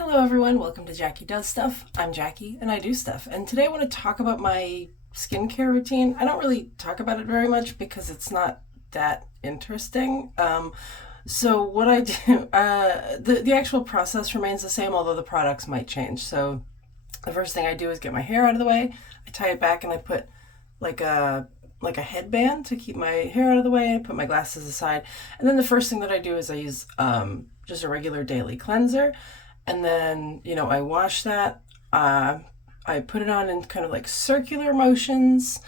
Hello everyone, welcome to Jackie Does Stuff. I'm Jackie and I do stuff. And today I want to talk about my skincare routine. I don't really talk about it very much because it's not that interesting. So what I do, the actual process remains the same, although the products might change. So the first thing I do is get my hair out of the way. I tie it back and I put like a headband to keep my hair out of the way. I put my glasses aside, and then the first thing that I do is I use just a regular daily cleanser, and then I wash that. I put it on in kind of like circular motions,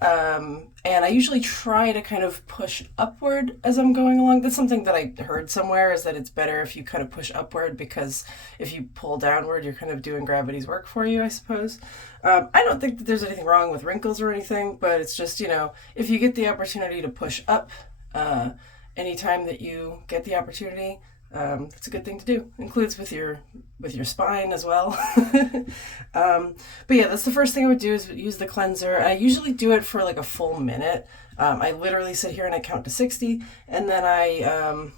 and I usually try to kind of push upward as I'm going along. That's something that I heard somewhere, is that it's better if you kind of push upward, because if you pull downward, you're kind of doing gravity's work for you, I suppose. I don't think that there's anything wrong with wrinkles or anything, but it's just, if you get the opportunity to push up, anytime that you get the opportunity, it's a good thing to do. It includes with your spine as well. But yeah, that's the first thing I would do, is use the cleanser. I usually do it for like a full minute. I literally sit here and I count to 60, and then I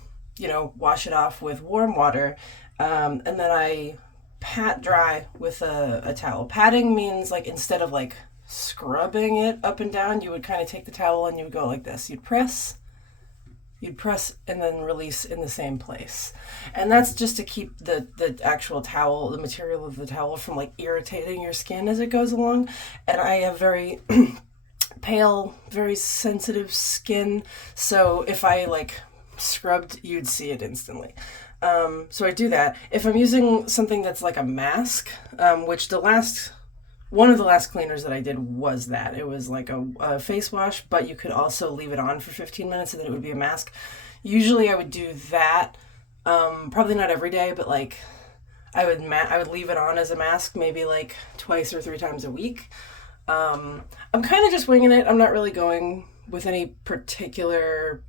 wash it off with warm water, and then I pat dry with a towel. Patting means, like, instead of like scrubbing it up and down, you would kind of take the towel and you would go like this. You'd press and then release in the same place. And that's just to keep the actual towel, the material of the towel, from like irritating your skin as it goes along. And I have very pale, very sensitive skin. So if I like scrubbed, you'd see it instantly. So I do that. If I'm using something that's like a mask, which one of the last cleaners that I did was that. It was like a face wash, but you could also leave it on for 15 minutes and then it would be a mask. Usually I would do that, probably not every day, but like I would leave it on as a mask maybe like twice or three times a week. I'm kind of just winging it. I'm not really going with any particular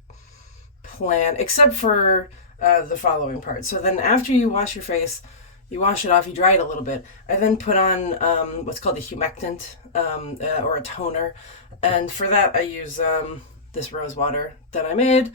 plan, except for the following part. So then after you wash your face, you wash it off, you dry it a little bit. I then put on what's called a humectant, or a toner. And for that, I use this rose water that I made.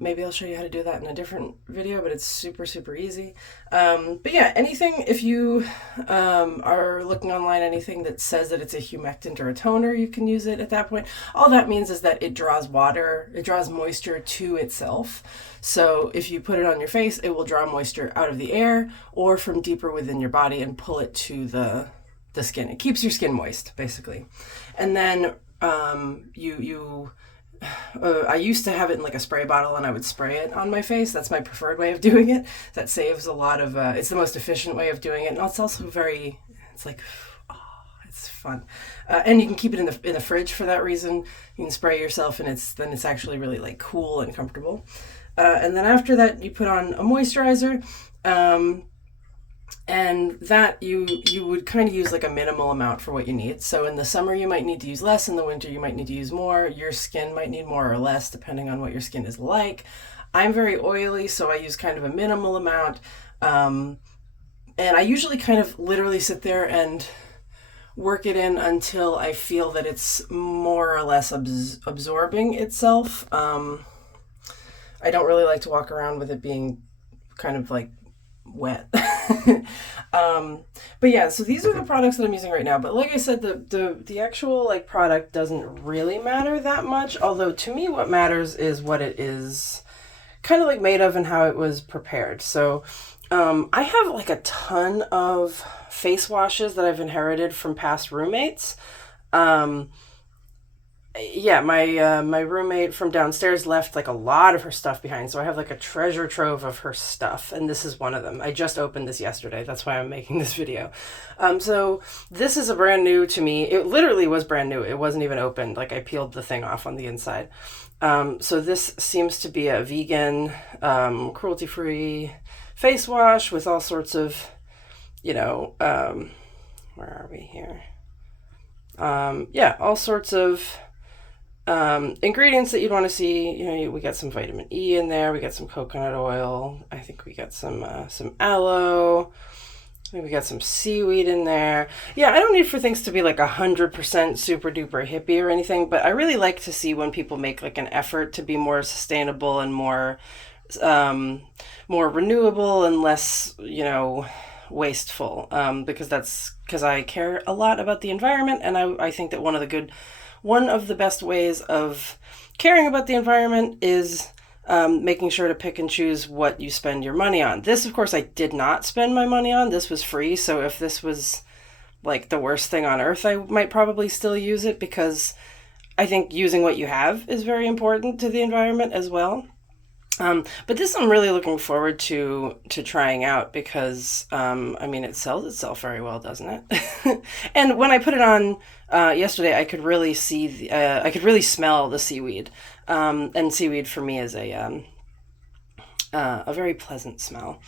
Maybe I'll show you how to do that in a different video, but it's super, super easy. But yeah, if you are looking online, anything that says that it's a humectant or a toner, you can use it at that point. All that means is that it draws moisture to itself. So if you put it on your face, it will draw moisture out of the air or from deeper within your body and pull it to the skin. It keeps your skin moist, basically. And then I used to have it in like a spray bottle, and I would spray it on my face. That's my preferred way of doing it. That saves a lot of, it's the most efficient way of doing it. And it's also it's like, oh, it's fun. And you can keep it in the fridge for that reason. You can spray yourself, and it's actually really like cool and comfortable. And then after that, you put on a moisturizer. And that you would kind of use like a minimal amount for what you need. So in the summer you might need to use less, in the winter you might need to use more. Your skin might need more or less depending on what your skin is like. I'm very oily, so I use kind of a minimal amount. And I usually kind of literally sit there and work it in until I feel that it's more or less absorbing itself. I don't really like to walk around with it being kind of like wet. But yeah, so these are the products that I'm using right now. But like I said, the actual like product doesn't really matter that much. Although to me, what matters is what it is kind of like made of and how it was prepared. So I have like a ton of face washes that I've inherited from past roommates. Yeah, my roommate from downstairs left like a lot of her stuff behind, so I have like a treasure trove of her stuff, and this is one of them. I just opened this yesterday. That's why I'm making this video. So this is a brand new to me. It literally was brand new. It wasn't even opened. Like, I peeled the thing off on the inside. So this seems to be a vegan, cruelty-free face wash with all sorts of, where are we here? Yeah, all sorts of ingredients that you'd want to see. We got some vitamin E in there. We got some coconut oil. I think we got some aloe. I think we got some seaweed in there. Yeah, I don't need for things to be like 100% super duper hippie or anything, but I really like to see when people make like an effort to be more sustainable and more um, more renewable and less, wasteful, because I care a lot about the environment, and I think that one of the best ways of caring about the environment is making sure to pick and choose what you spend your money on. This, of course, I did not spend my money on. This was free, so if this was like the worst thing on earth, I might probably still use it, because I think using what you have is very important to the environment as well. But this I'm really looking forward to trying out, because it sells itself very well, doesn't it? And when I put it on yesterday, I could really I could really smell the seaweed. And seaweed for me is a very pleasant smell.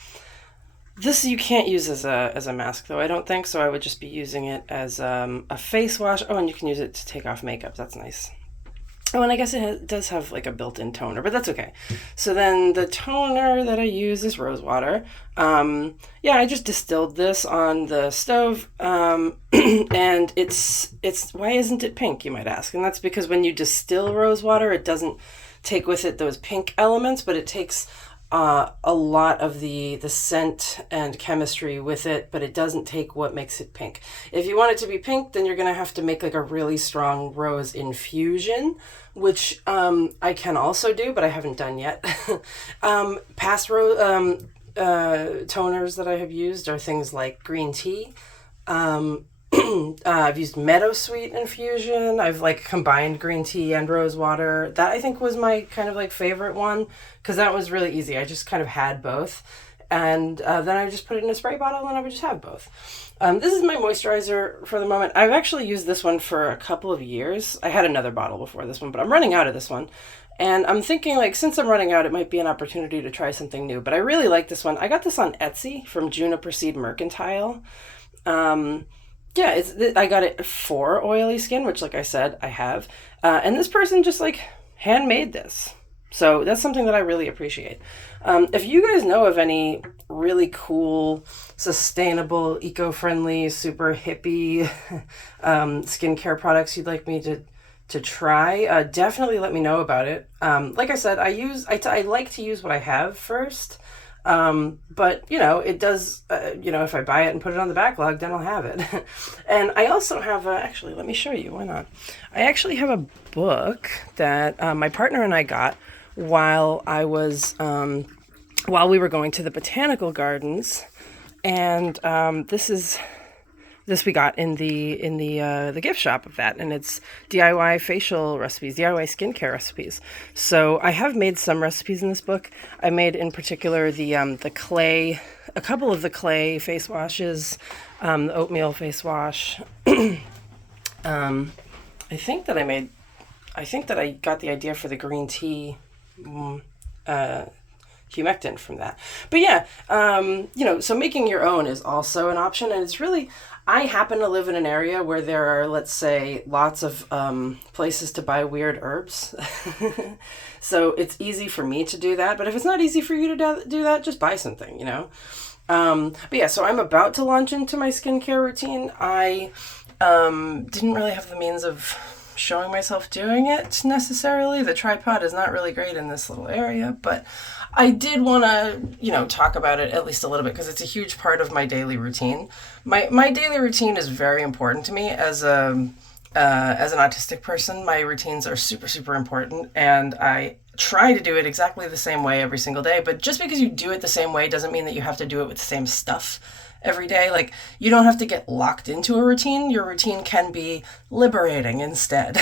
This you can't use as a mask, though, I don't think, so I would just be using it as a face wash. Oh, and you can use it to take off makeup. That's nice. Oh, and I guess it does have like a built-in toner, but that's okay. So then the toner that I use is rose water. Yeah, I just distilled this on the stove, and it's why isn't it pink, you might ask? And that's because when you distill rose water, it doesn't take with it those pink elements, but it takes a lot of the scent and chemistry with it, but it doesn't take what makes it pink. If you want it to be pink, then you're going to have to make like a really strong rose infusion, which I can also do, but I haven't done yet. Past toners that I have used are things like green tea. I've used Meadowsweet infusion. I've like combined green tea and rose water. That I think was my kind of like favorite one, because that was really easy. I just kind of had both, and then I just put it in a spray bottle, and I would just have both. This is my moisturizer for the moment. I've actually used this one for a couple of years. I had another bottle before this one, but I'm running out of this one. And I'm thinking, like, since I'm running out, it might be an opportunity to try something new. But I really like this one. I got this on Etsy from Juniper Seed Mercantile. Yeah, I got it for oily skin, which, like I said, I have. And this person just, like, handmade this. So that's something that I really appreciate. If you guys know of any really cool, sustainable, eco-friendly, super hippie skincare products you'd like me to try, definitely let me know about it. Like I said, I like to use what I have first. But it does, if I buy it and put it on the backlog, then I'll have it. And I also have, actually, let me show you, why not? I actually have a book that my partner and I got while we were going to the botanical gardens. And this we got in the gift shop of that, and it's DIY facial recipes, DIY skincare recipes. So I have made some recipes in this book. I made in particular the clay, a couple of the clay face washes, the oatmeal face wash. I think that I got the idea for the green tea humectant from that. But yeah, so making your own is also an option, and it's really, I happen to live in an area where there are, let's say, lots of places to buy weird herbs. So it's easy for me to do that, but if it's not easy for you to do that, just buy something, But yeah, so I'm about to launch into my skincare routine. I didn't really have the means of showing myself doing it necessarily. The tripod is not really great in this little area, but I did want to, talk about it at least a little bit, because it's a huge part of my daily routine. My daily routine is very important to me as an autistic person. My routines are super, super important, and I try to do it exactly the same way every single day. But just because you do it the same way doesn't mean that you have to do it with the same stuff every day. Like, you don't have to get locked into a routine. Your routine can be liberating instead.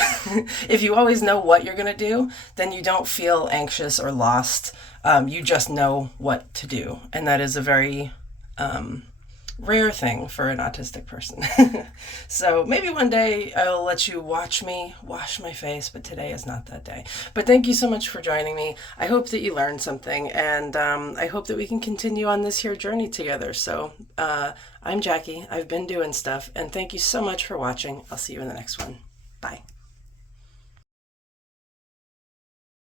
If you always know what you're going to do, then you don't feel anxious or lost. You just know what to do. And that is a very rare thing for an autistic person. So maybe one day I'll let you watch me wash my face, but today is not that day. But thank you so much for joining me. I hope that you learned something, and I hope that we can continue on this here journey together. So I'm Jackie. I've been doing stuff, and thank you so much for watching. I'll see you in the next one. Bye.